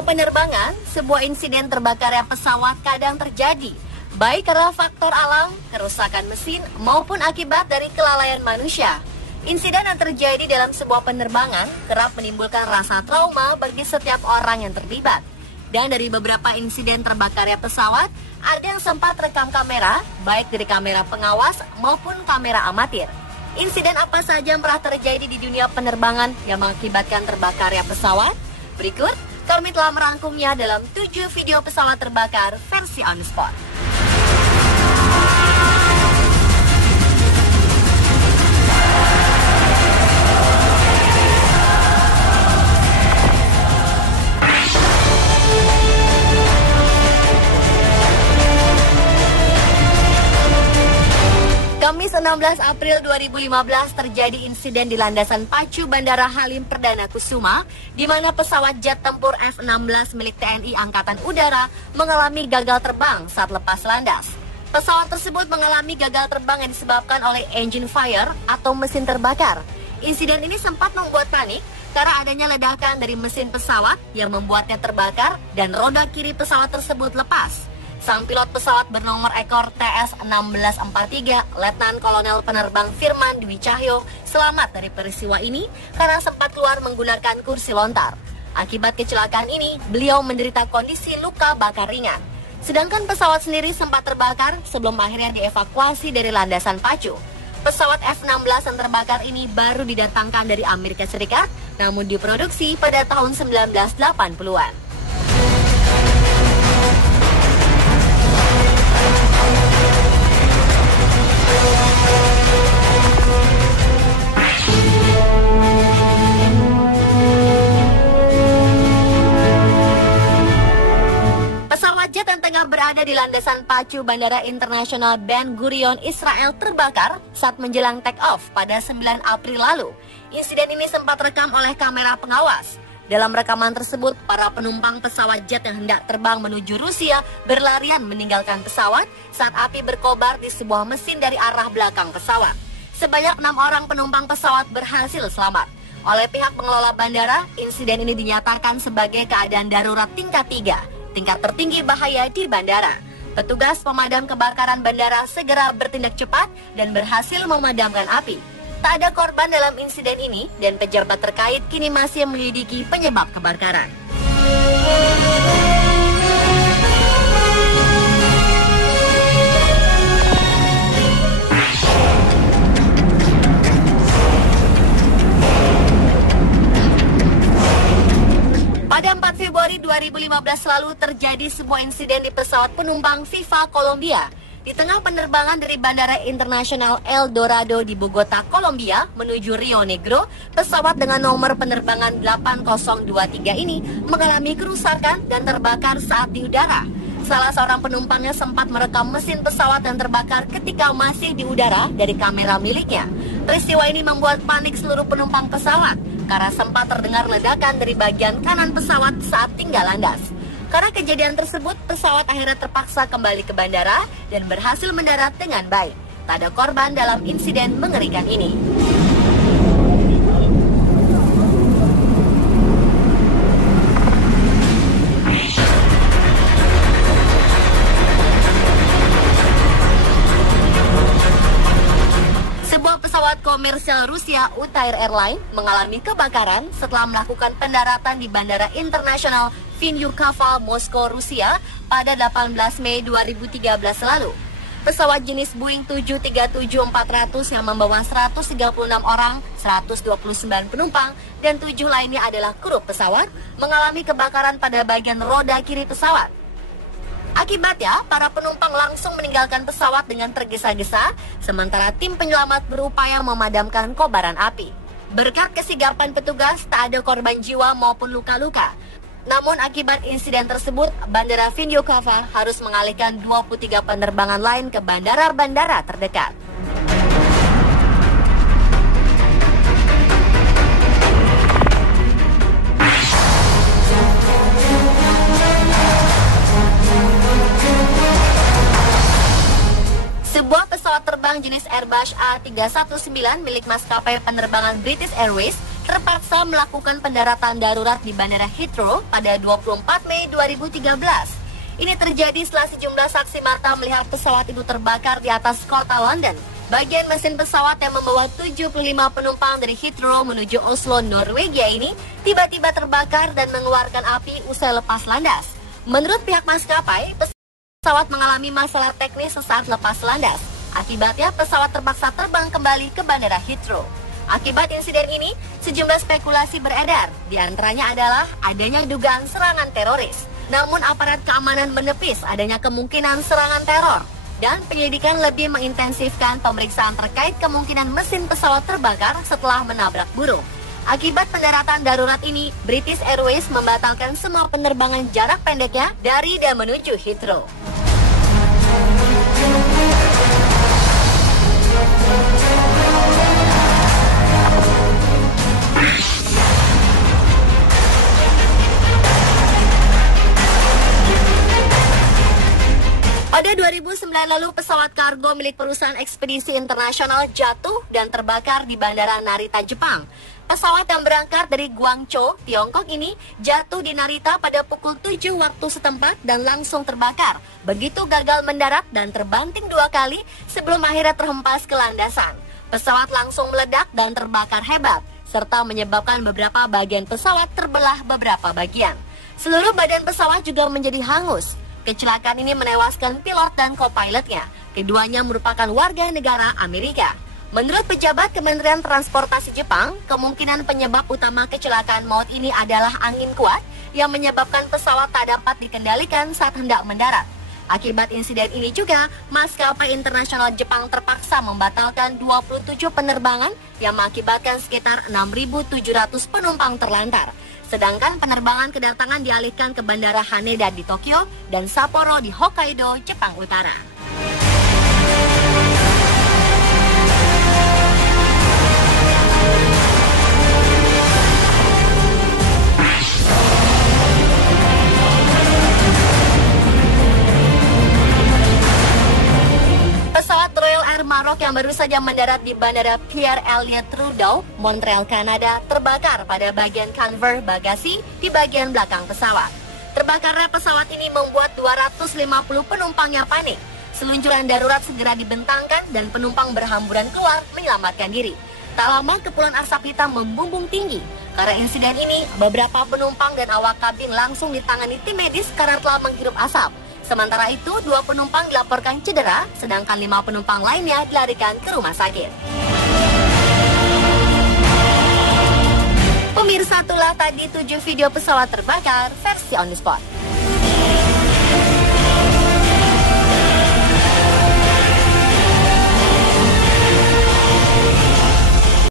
dunia penerbangan, sebuah insiden terbakarnya pesawat kadang terjadi, baik karena faktor alam, kerusakan mesin, maupun akibat dari kelalaian manusia. Insiden yang terjadi dalam sebuah penerbangan kerap menimbulkan rasa trauma bagi setiap orang yang terlibat. Dan dari beberapa insiden terbakarnya pesawat, ada yang sempat rekam kamera, baik dari kamera pengawas maupun kamera amatir. Insiden apa saja yang pernah terjadi di dunia penerbangan yang mengakibatkan terbakarnya pesawat? Berikut, kami telah merangkumnya dalam 7 video pesawat terbakar versi on the spot. Kamis 16 April 2015 terjadi insiden di landasan pacu Bandara Halim Perdana Kusuma, di mana pesawat jet tempur F-16 milik TNI Angkatan Udara mengalami gagal terbang saat lepas landas. Pesawat tersebut mengalami gagal terbang yang disebabkan oleh engine fire atau mesin terbakar. Insiden ini sempat membuat panik karena adanya ledakan dari mesin pesawat yang membuatnya terbakar dan roda kiri pesawat tersebut lepas. Sang pilot pesawat bernomor ekor TS-1643, Letnan Kolonel Penerbang Firman Dwi Cahyo, selamat dari peristiwa ini karena sempat keluar menggunakan kursi lontar. Akibat kecelakaan ini, beliau menderita kondisi luka bakar ringan. Sedangkan pesawat sendiri sempat terbakar sebelum akhirnya dievakuasi dari landasan pacu. Pesawat F-16 yang terbakar ini baru didatangkan dari Amerika Serikat, namun diproduksi pada tahun 1980-an. Pesawat jet yang tengah berada di landasan pacu Bandara Internasional Ben Gurion, Israel terbakar saat menjelang take off pada 9 April lalu. Insiden ini sempat rekam oleh kamera pengawas. Dalam rekaman tersebut, para penumpang pesawat jet yang hendak terbang menuju Rusia berlarian meninggalkan pesawat saat api berkobar di sebuah mesin dari arah belakang pesawat. Sebanyak 6 orang penumpang pesawat berhasil selamat. Oleh pihak pengelola bandara, insiden ini dinyatakan sebagai keadaan darurat tingkat 3. Tingkat tertinggi bahaya di bandara. Petugas pemadam kebakaran bandara segera bertindak cepat dan berhasil memadamkan api. Tak ada korban dalam insiden ini dan pejabat terkait kini masih menyelidiki penyebab kebakaran. Pada 4 Februari 2015 lalu terjadi sebuah insiden di pesawat penumpang Viva Colombia. Di tengah penerbangan dari Bandara Internasional El Dorado di Bogota, Kolombia menuju Rio Negro, pesawat dengan nomor penerbangan 8023 ini mengalami kerusakan dan terbakar saat di udara. Salah seorang penumpangnya sempat merekam mesin pesawat yang terbakar ketika masih di udara dari kamera miliknya. Peristiwa ini membuat panik seluruh penumpang pesawat karena sempat terdengar ledakan dari bagian kanan pesawat saat tinggal landas. Karena kejadian tersebut, pesawat akhirnya terpaksa kembali ke bandara dan berhasil mendarat dengan baik. Tak ada korban dalam insiden mengerikan ini. Sebuah pesawat komersial Rusia Utair Airline mengalami kebakaran setelah melakukan pendaratan di Bandara Internasional Vinyukava, Moskow, Rusia pada 18 Mei 2013 lalu. Pesawat jenis Boeing 737-400 yang membawa 136 orang, 129 penumpang, dan 7 lainnya adalah kru pesawat mengalami kebakaran pada bagian roda kiri pesawat. Akibatnya, para penumpang langsung meninggalkan pesawat dengan tergesa-gesa, sementara tim penyelamat berupaya memadamkan kobaran api. Berkat kesigapan petugas, tak ada korban jiwa maupun luka-luka. Namun akibat insiden tersebut, Bandara Vinyukava harus mengalihkan 23 penerbangan lain ke bandara-bandara terdekat. Sebuah pesawat terbang jenis Airbus A319 milik maskapai penerbangan British Airways terpaksa melakukan pendaratan darurat di Bandara Heathrow pada 24 Mei 2013. Ini terjadi setelah sejumlah saksi mata melihat pesawat itu terbakar di atas kota London. Bagian mesin pesawat yang membawa 75 penumpang dari Heathrow menuju Oslo, Norwegia ini tiba-tiba terbakar dan mengeluarkan api usai lepas landas. Menurut pihak maskapai, pesawat mengalami masalah teknis sesaat lepas landas. Akibatnya, pesawat terpaksa terbang kembali ke Bandara Heathrow. Akibat insiden ini, sejumlah spekulasi beredar. Di antaranya adalah adanya dugaan serangan teroris. Namun aparat keamanan menepis adanya kemungkinan serangan teror. Dan penyelidikan lebih mengintensifkan pemeriksaan terkait kemungkinan mesin pesawat terbakar setelah menabrak burung. Akibat pendaratan darurat ini, British Airways membatalkan semua penerbangan jarak pendeknya dari dan menuju Heathrow. Pada 2009 lalu, pesawat kargo milik perusahaan ekspedisi internasional jatuh dan terbakar di Bandara Narita, Jepang. Pesawat yang berangkat dari Guangzhou, Tiongkok ini jatuh di Narita pada pukul 7 waktu setempat dan langsung terbakar. Begitu gagal mendarat dan terbanting 2 kali sebelum akhirnya terhempas ke landasan. Pesawat langsung meledak dan terbakar hebat, serta menyebabkan beberapa bagian pesawat terbelah beberapa bagian. Seluruh badan pesawat juga menjadi hangus. Kecelakaan ini menewaskan pilot dan co-pilotnya. Keduanya merupakan warga negara Amerika. Menurut pejabat Kementerian Transportasi Jepang, kemungkinan penyebab utama kecelakaan maut ini adalah angin kuat yang menyebabkan pesawat tak dapat dikendalikan saat hendak mendarat. Akibat insiden ini juga, maskapai internasional Jepang terpaksa membatalkan 27 penerbangan yang mengakibatkan sekitar 6.700 penumpang terlantar. Sedangkan penerbangan kedatangan dialihkan ke Bandara Haneda di Tokyo dan Sapporo di Hokkaido, Jepang Utara. Pesawat Royal Air Maroc yang baru saja mendarat di Bandara Pierre Elliott Trudeau, Montreal, Kanada, terbakar pada bagian conveyor bagasi di bagian belakang pesawat. Terbakarnya pesawat ini membuat 250 penumpangnya panik. Seluncuran darurat segera dibentangkan dan penumpang berhamburan keluar menyelamatkan diri. Tak lama kepulan asap hitam membumbung tinggi. Karena insiden ini, beberapa penumpang dan awak kabin langsung ditangani tim medis karena telah menghirup asap. Sementara itu, 2 penumpang dilaporkan cedera, sedangkan 5 penumpang lainnya dilarikan ke rumah sakit. Pemirsa, itulah tadi 7 video pesawat terbakar versi on the spot.